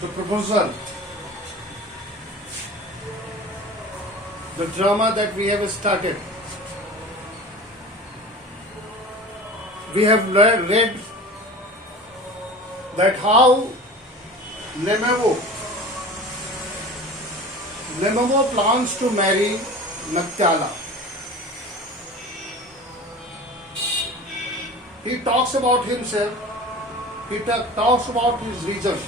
the proposal, the drama that we have started. We have read that how Lemevo plans to marry Naktala. He talks about himself. He talks about his reason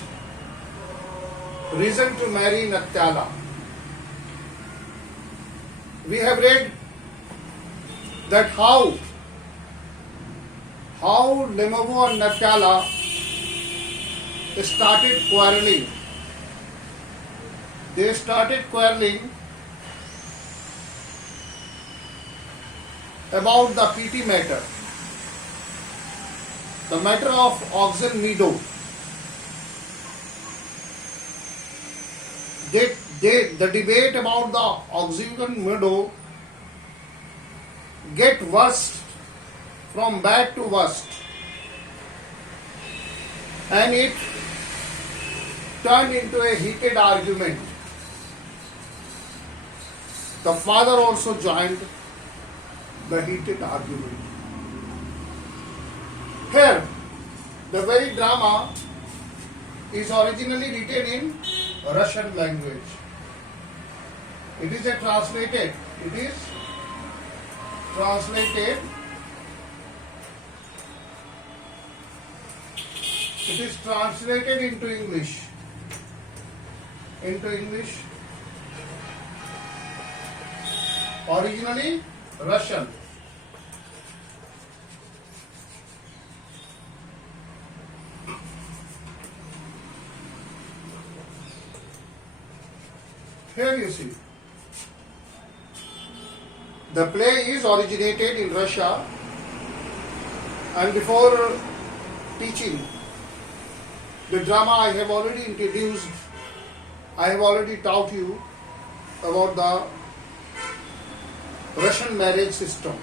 to marry Naktala. We have read that how Lemevo and Naktala started quarreling. They started quarreling about the PT matter, the matter of oxen meadow. The debate about the oxen meadow get worse, from bad to worst, and it turned into a heated argument. The father also joined the heated argument. Here, the very drama is originally written in Russian language. It is translated into English. Originally Russian. Here you see, the play is originated in Russia, and before teaching the drama I have already taught you about the Russian marriage system.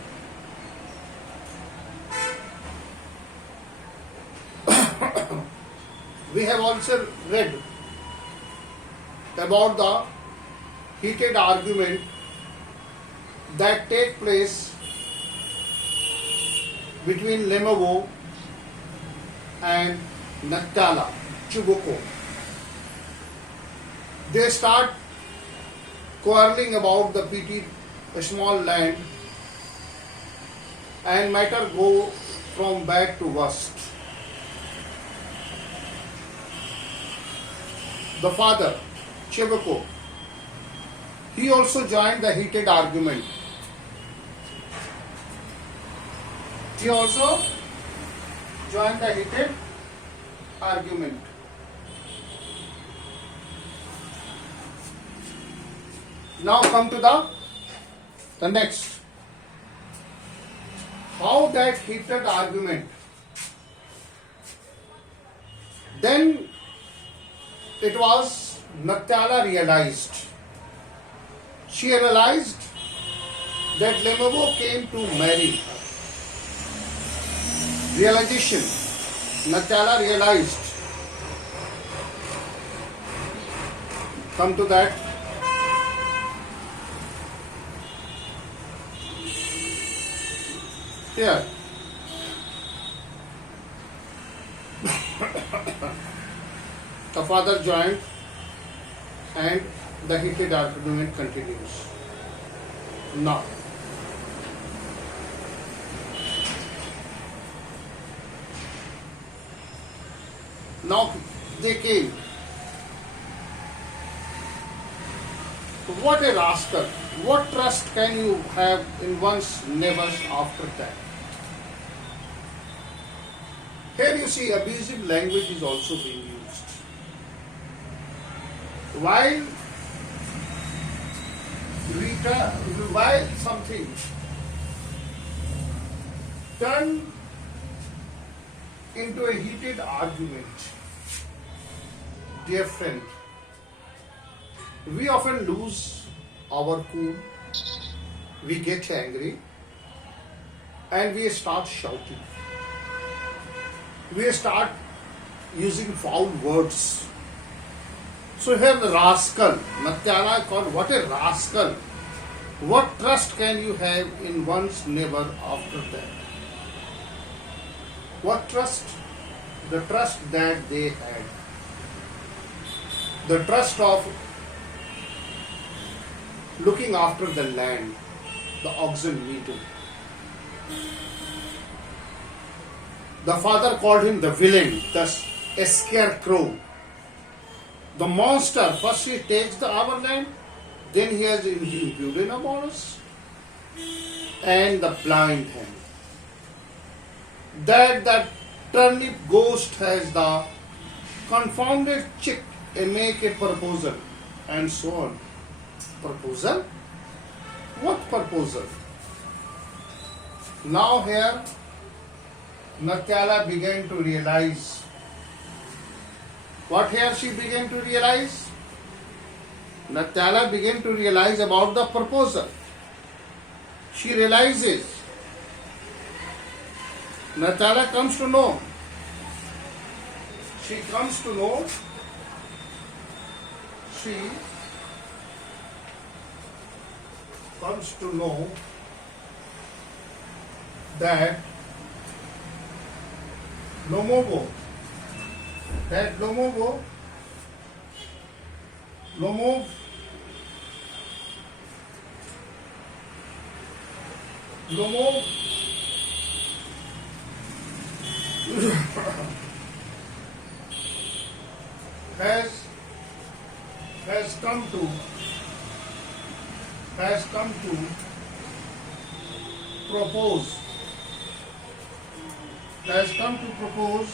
We have also read about the heated argument that take place between Lemevo and Naktala, Chuboko. They start quarreling about the a small land, and matter go from bad to worst. The father, Chuboko, he also joined the heated argument. Now come to the next. How that heated argument. Then it was Naktala realized. She realized that Lemevo came to marry. Realization. Naktala realized. Come to that. Here. The father joined, and the heated argument continues. Now they came. What a rascal! What trust can you have in one's neighbors after that? Here you see abusive language is also being used. While something turn into a heated argument, dear friend, we often lose our cool, we get angry, and we start shouting. We start using foul words. So here the rascal, Natyala called, what a rascal. What trust can you have in one's neighbor after that? What trust? The trust that they had. The trust of looking after the land, the oxen meeting. The father called him the villain, thus a scarecrow. The monster, first he takes our land, then he has impudent upon us, and the blind hand. That the turnip ghost has the confounded chick make a proposal, and so on. Proposal? What proposal? Now here Natyala began to realize. What here she began to realize? Natyala began to realize about the proposal. She realizes. Natyala comes to know. She comes to know. She comes to know that Lomov has come to propose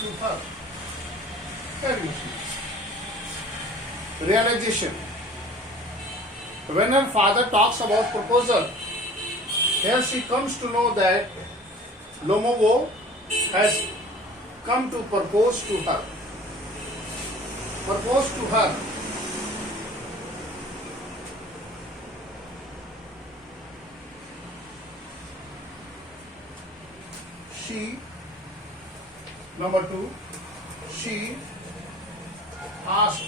to her. Very much. Realization. When her father talks about proposal, here she comes to know that Lomovo has come to propose to her. Propose to her. She, number two, she asked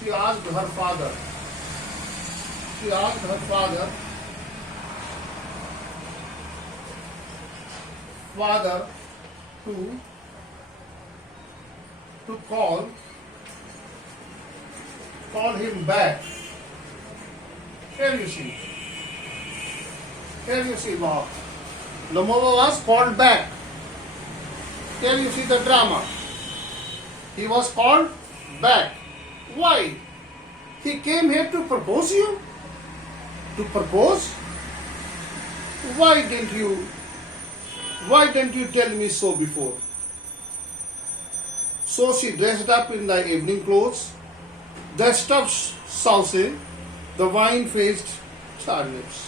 her father. She asked her father to call him back. Here you see. Bob. Lomova was called back. Here you see the drama. He was called back. Why? He came here to propose you? To propose? Why didn't you tell me so before? So she dressed up in the evening clothes, the stuffed sauce, the wine-faced turnips.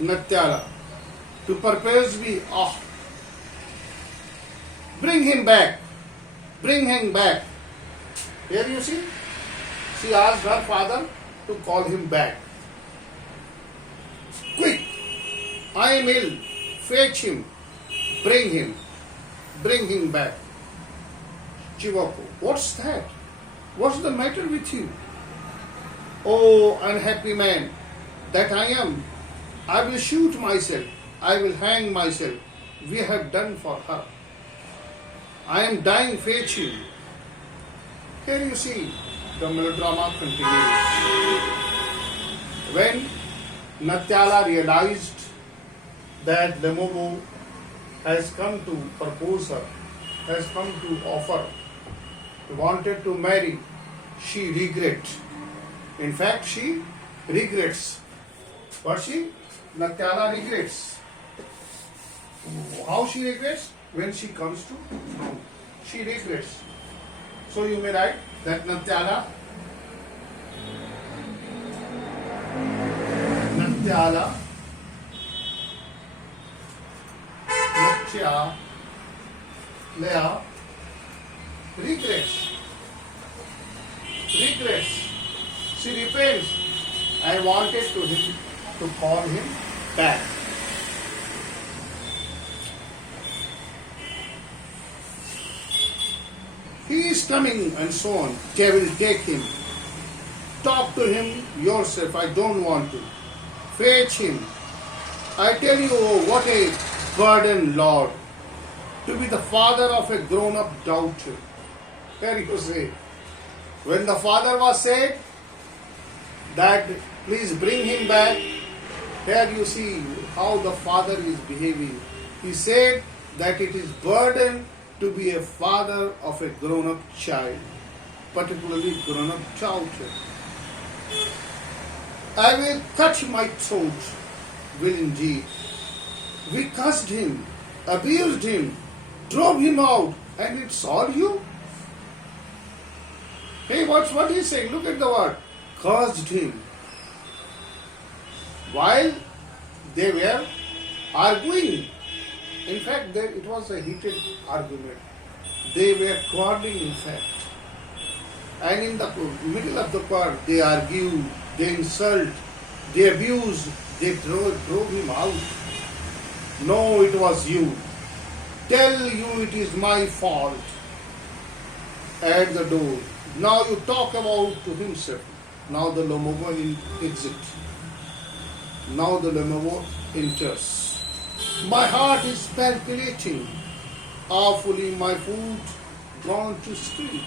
Natyala, to purpose me, bring him back. Here you see, she asked her father to call him back. Quick, I am ill, fetch him, bring him back. Chivako, what's that? What's the matter with you? Oh, unhappy man that I am. I will shoot myself. I will hang myself. We have done for her. I am dying, fetch him. Here you see, the melodrama continues. When Natyala realized that Lemovo has come to propose her, has come to offer, wanted to marry, she regrets. In fact, she regrets. What Natyala regrets. How she regrets? When she comes to know. She regrets. So you may write that Natyala regrets. She repents. I wanted to call him back. He is coming and so on. They will take him. Talk to him yourself. I don't want to. Fetch him. I tell you, oh, what a burden, Lord, to be the father of a grown-up doubter. Here you say, when the father was said that please bring him back, here you see how the father is behaving. He said that it is burden to be a father of a grown-up child, particularly grown-up doubter. I will cut my throat, will indeed. We cursed him, abused him, drove him out, and it's all you? Hey, what he's saying? Look at the word. Cursed him. While they were arguing. In fact, it was a heated argument. They were quarreling, in fact. And in the middle of the quarrel, they argue, they insult, they abuse, they drove him out. No, it was you. Tell you it is my fault. At the door. Now you talk about to himself. Now the Lomogo exit. Now the Lomogo enters. My heart is palpitating. Awfully my foot gone to sleep.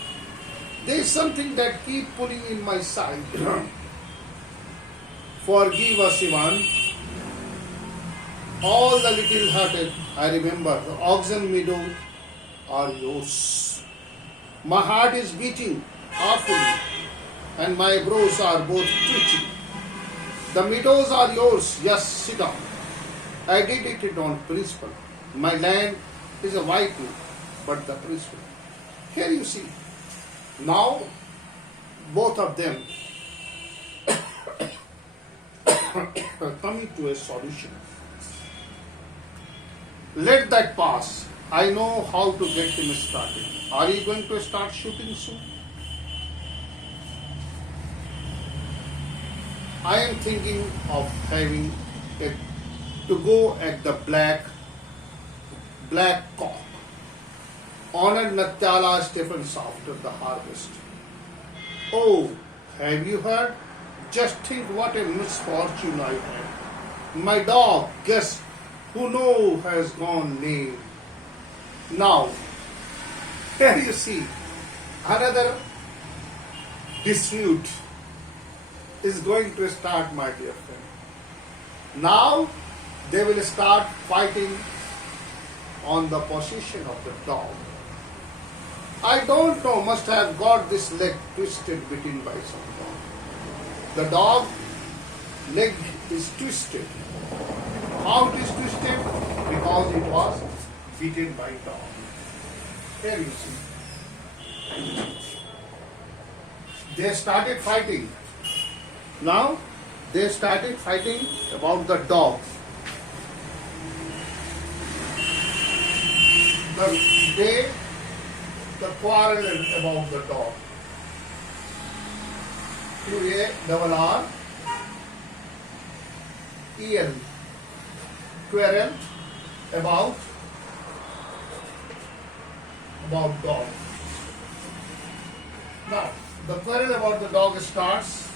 There is something that keep pulling in my side. Forgive us, Ivan. All the little hearted, I remember, the oxen meadow are yours. My heart is beating awfully, and my brows are both twitching. The meadows are yours, yes, sit down. I did it on principle. My land is a white one, but the principle. Here you see. Now, both of them are coming to a solution. Let that pass. I know how to get him started. Are you going to start shooting soon? I am thinking of having it to go at the black cock. Honored Natala Stephens after the harvest. Oh, have you heard? Just think what a misfortune I had. My dog, guess who know has gone lame. Now, here you see, another dispute is going to start, my dear friend. Now, they will start fighting on the position of the dog. I don't know, must have got this leg twisted between by some dog. The dog leg is twisted. How it is twisted? Because it was beaten by dog. Here you see. They started fighting. Now they started fighting about the dog. The quarrel about the dog. QARREL. Quarrel about dog. Now the quarrel about the dog starts.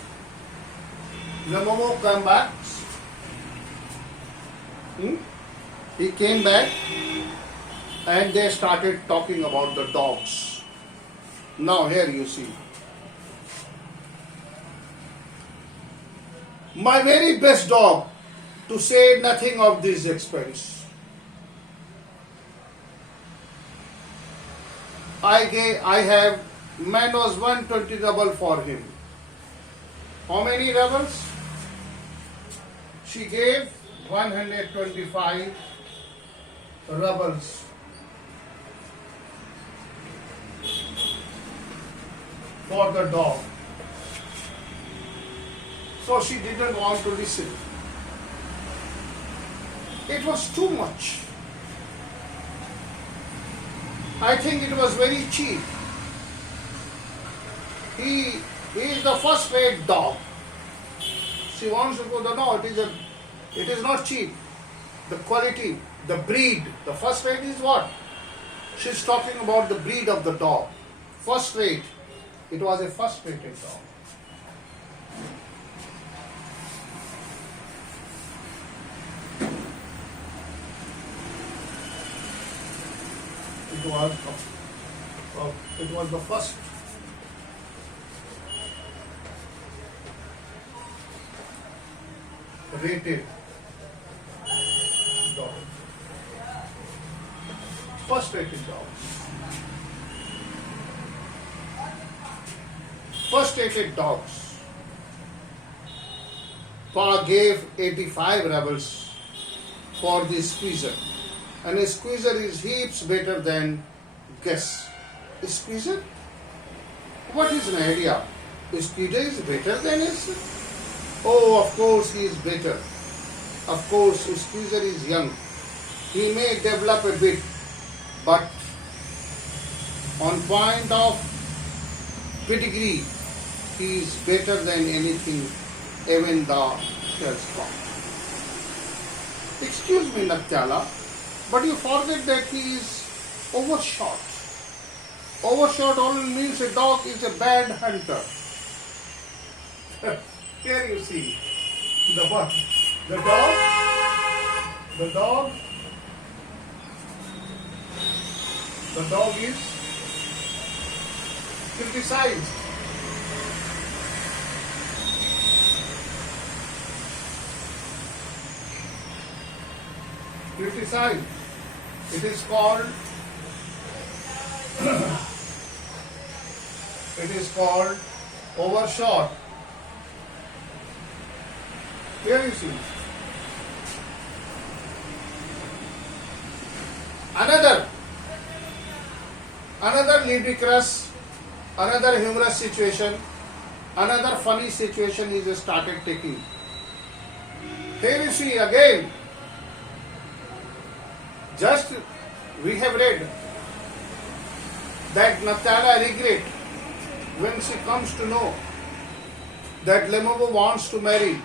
The Momo come back. He came back and they started talking about the dogs. Now here you see. My very best dog, to say nothing of this expense. I have minus 120 ruble for him. How many rubles? She gave 125 rubles for the dog. So she didn't want to listen. It was too much. I think it was very cheap. He is the first rate dog. She wants to go, no, it It is not cheap. The quality, the breed, the first rate is what? She's talking about the breed of the dog. First rate. It was a first rated dog. It was the first rated dog. First rated dog. First rated dogs. Pa gave 85 rubles for the squeezer. And a squeezer is heaps better than guess. A squeezer? What is an idea? A squeezer is better than a... Oh, of course he is better. Of course, a squeezer is young. He may develop a bit, but on point of pedigree, he is better than anything even the has got. Excuse me, Natyala, but you forget that he is overshot. Overshot only means a dog is a bad hunter. Here you see the what? The dog is criticized. Criticized. It is called overshot. Here you see. Another ludicrous, another humorous situation, another funny situation is started taking. Here you see again. Just we have read that Natyala regret when she comes to know that Lemovo wants to marry.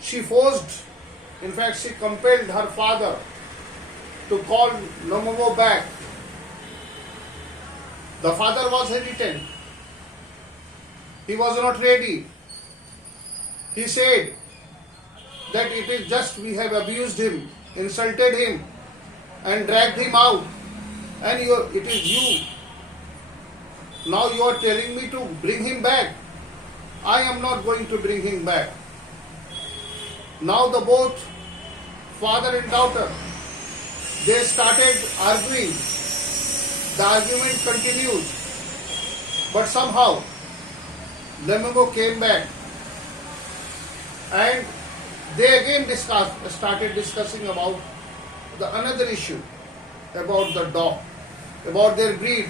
She forced, in fact she compelled her father to call Lemovo back. The father was hesitant. He was not ready. He said that it is just we have abused him, insulted him and dragged him out, and it is you. Now you are telling me to bring him back. I am not going to bring him back. Now the both father and daughter, they started arguing. The argument continued. But somehow Lemovo came back and they again started discussing about another issue, about the dog, about their breed,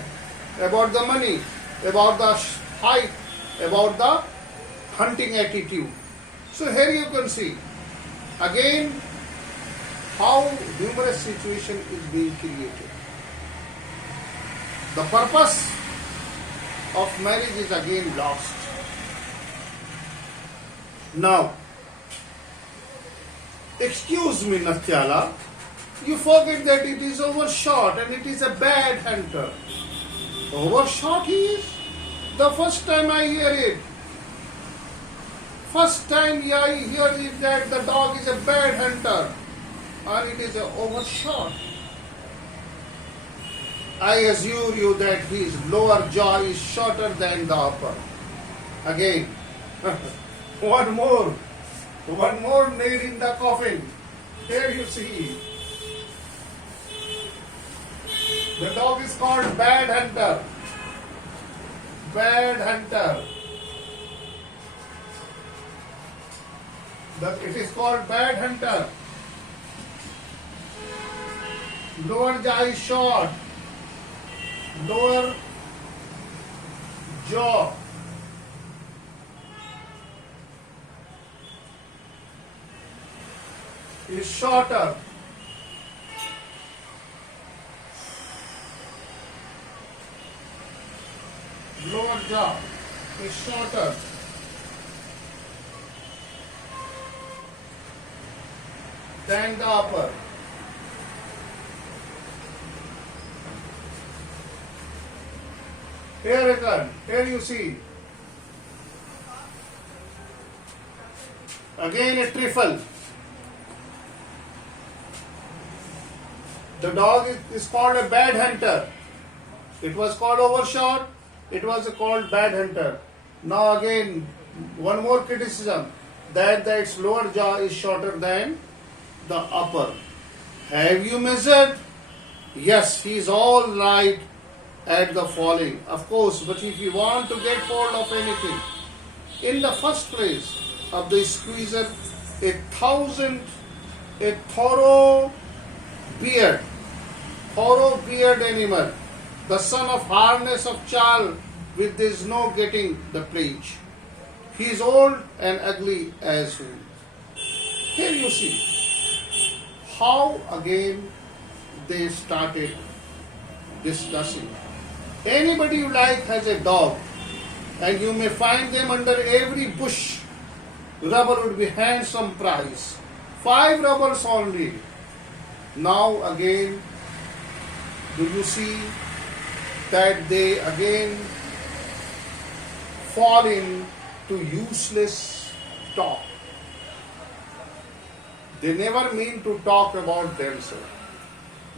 about the money, about the height, about the hunting attitude. So here you can see again how humorous situation is being created. The purpose of marriage is again lost. Now, excuse me, Natyala, you forget that it is overshot and it is a bad hunter. Overshot he is? The first time I hear it. First time I hear is that the dog is a bad hunter and it is a overshot. I assure you that his lower jaw is shorter than the upper. Again, one more nail in the coffin. Here you see. The dog is called Bad Hunter. Bad Hunter. It is called Bad Hunter. Lower jaw is short. Lower jaw is shorter. Lower jaw is shorter. than the upper. Here again, here you see. Again a trifle. The dog is called a bad hunter. It was called overshot. It was called bad hunter. Now again, one more criticism that its lower jaw is shorter than the upper. Have you measured? Yes, he is all right at the falling, of course, but if you want to get hold of anything, in the first place of the squeezer, a thorough beard animal, the son of harness of child, with this no getting the pledge. He is old and ugly as wood. Here you see how again they started discussing. Anybody you like has a dog, and you may find them under every bush. Rubber would be handsome price. 5 rubbers only. Now again, do you see that they again fall into useless talk? They never mean to talk about themselves.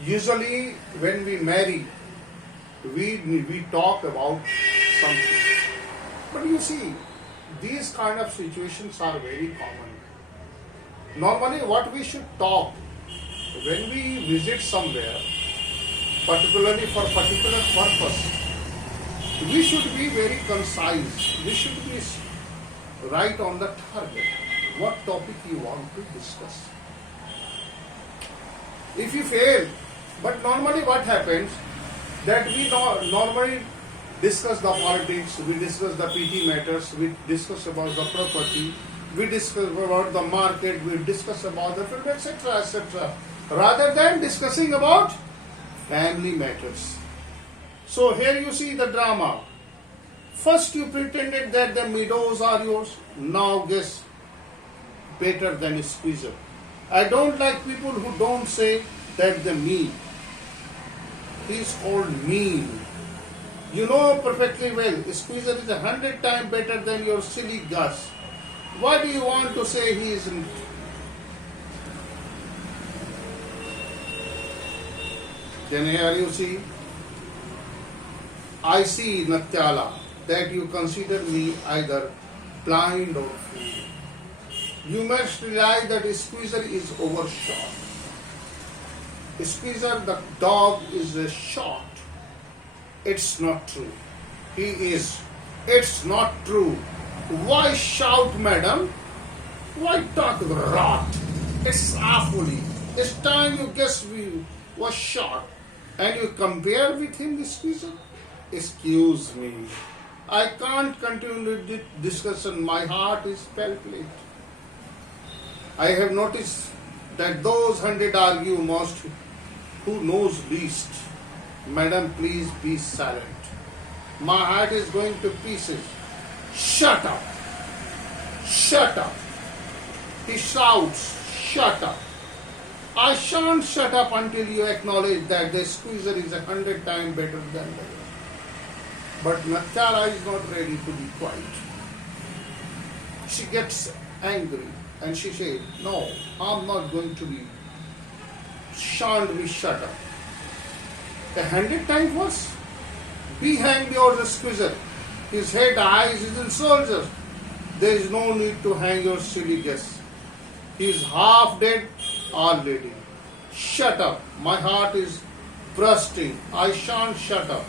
Usually when we marry, we talk about something. But you see, these kind of situations are very common. Normally what we should talk when we visit somewhere, particularly for particular purpose, we should be very concise. We should be right on the target. What topic you want to discuss. If you fail, but normally what happens, that we normally discuss the politics, we discuss the PT matters, we discuss about the property, we discuss about the market, we discuss about the film, etc., etc., rather than discussing about family matters. So here you see the drama. First you pretended that the meadows are yours, now guess better than a squeezer. I don't like people who don't say that they mean. He is called mean. You know perfectly well, squeezer is 100 times better than your silly Gus. Why do you want to say he isn't? Then here you see, I see, Natyala, that you consider me either blind or fool. You must realize that squeezer is overshot. Squeezer, the dog, is short. It's not true. He is. It's not true. Why shout, madam? Why talk rot? It's awfully. It's time you guess we was short. And you compare with him, this squeezer? Excuse me. I can't continue this discussion. My heart is palpitate. I have noticed that those 100 argue most who knows least. Madam, please be silent. My heart is going to pieces. Shut up. Shut up. He shouts, shut up. I shan't shut up until you acknowledge that the squeezer is 100 times better than the other. But Natyala is not ready to be quiet. She gets angry and she says, no, I'm not going to be. Shan't be shut up. 100 times worse. Be hanged your squeezer. His head, eyes is in soldiers. There is no need to hang your silly guess. He is half dead already. Shut up. My heart is bursting. I shan't shut up.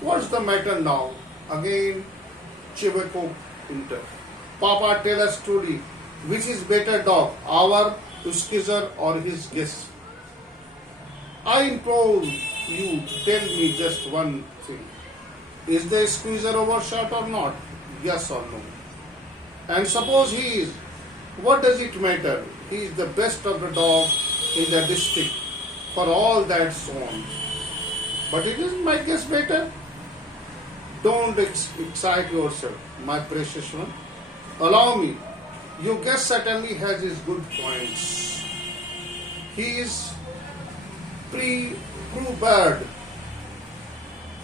What's the matter now? Again, Chiveko enter. Papa, tell us truly, which is better dog, our squeezer or his guess? I implore you to tell me just one thing. Is the squeezer overshot or not? Yes or no? And suppose he is, what does it matter? He is the best of the dog in the district for all that so on. But it isn't my guess better? Don't excite yourself, my precious one. Allow me. Your guess certainly has his good points. He is true bird,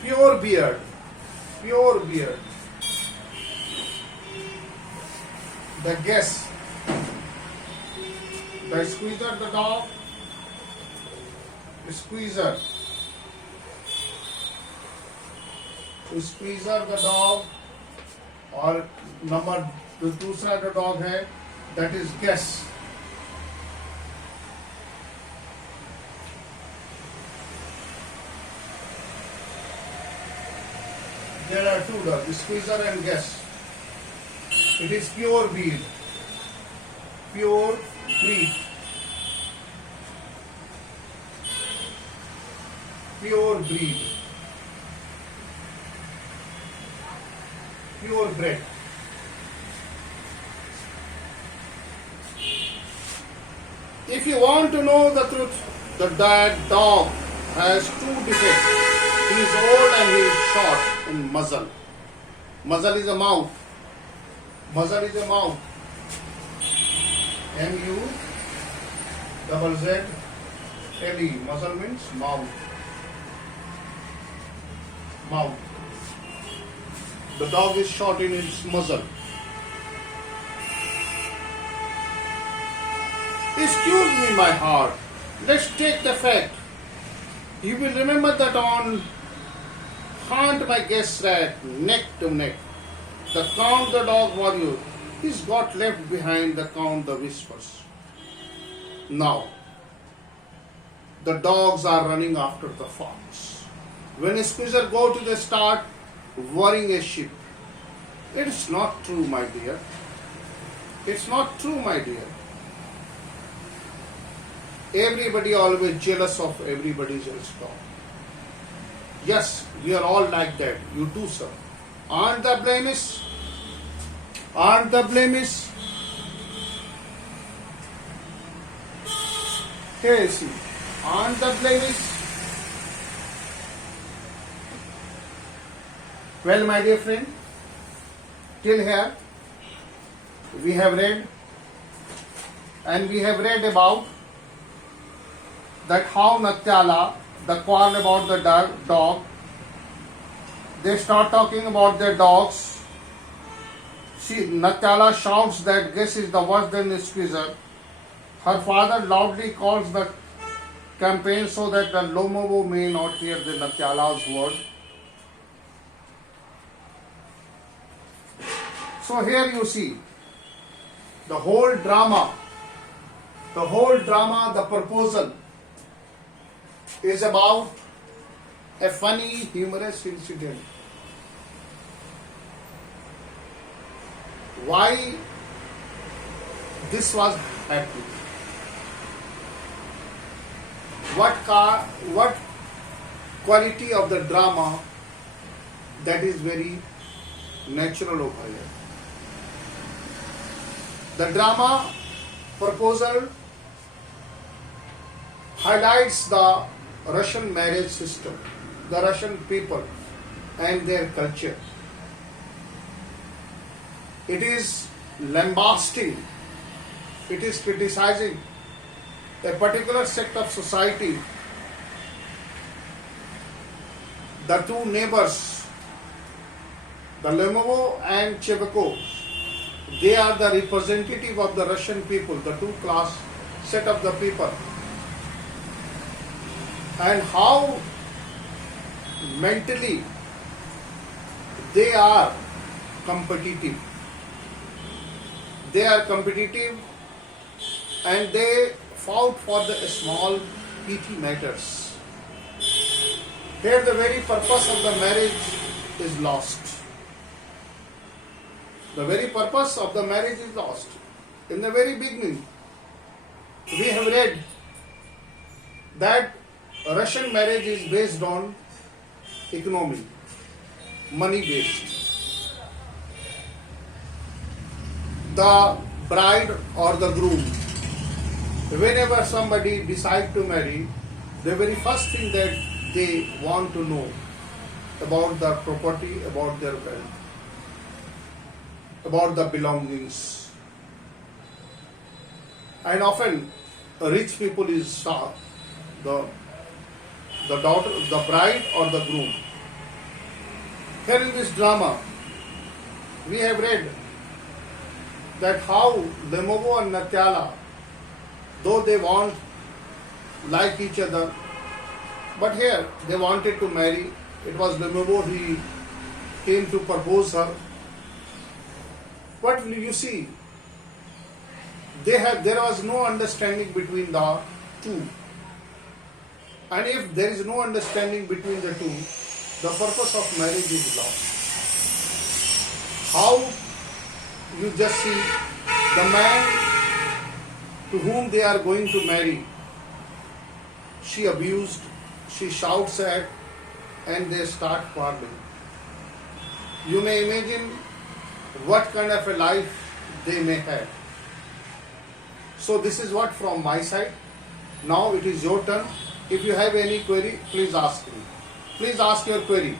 pure beard, pure beard. The guess, the squeezer, the dog, squeezer, squeezer the dog, और number जो दूसरा जो dog है that is guess. There are two dogs, squeezer and guess. It is pure breed, pure breed, pure breed, pure bred. If you want to know the truth, that dog has two defects. He is old and he is short in muzzle. Muzzle is a mouth. Muzzle is a mouth. M-U-Z-Z-L-E. Muzzle means mouth. Mouth. The dog is short in its muzzle. Excuse me, my heart. Let's take the fact. You will remember that on Hunt my guest rat neck to neck. The Count the dog warrior, he's got left behind the Count the whispers. Now, the dogs are running after the fox. When a squeezer go to the start, worrying a sheep. It's not true, my dear. It's not true, my dear. Everybody always jealous of everybody else's dog. Yes, we are all like that. You too, sir. Aren't the blemish? Aren't the blemish? Here, see. Aren't the blemish? Well, my dear friend, till here we have read about that how Natyala, the quarrel about the dog, they start talking about their dogs. Natyala shouts that guess is the worse than the squeezer. Her father loudly calls the campaign so that the Lomovo may not hear the Natyala's word. So here you see the whole drama, the proposal is about a funny, humorous incident. Why this was happening? What quality of the drama that is very natural over here? The drama proposal highlights the Russian marriage system, the Russian people and their culture. It is lambasting, it is criticizing a particular sect of society. The two neighbors, the Lemovo and Chevako, they are the representative of the Russian people, the two class set of the people. And how mentally they are competitive. They are competitive and they fought for the small petty matters. Here the very purpose of the marriage is lost. The very purpose of the marriage is lost. In the very beginning, we have read that Russian marriage is based on economy, money based. The bride or the groom, whenever somebody decides to marry, the very first thing that they want to know about their property, about their wealth, about the belongings. And often rich people is the daughter, the bride or the groom. Here in this drama, we have read that how Lemovo and Natyala, though they want like each other, but here they wanted to marry. It was Lemovo, he came to propose her. But you see, there was no understanding between the two. And if there is no understanding between the two, the purpose of marriage is lost. How you just see the man to whom they are going to marry, she abused, she shouts at, and they start quarreling. You may imagine what kind of a life they may have. So this is what from my side. Now it is your turn. If you have any query, please ask me. Please ask your query.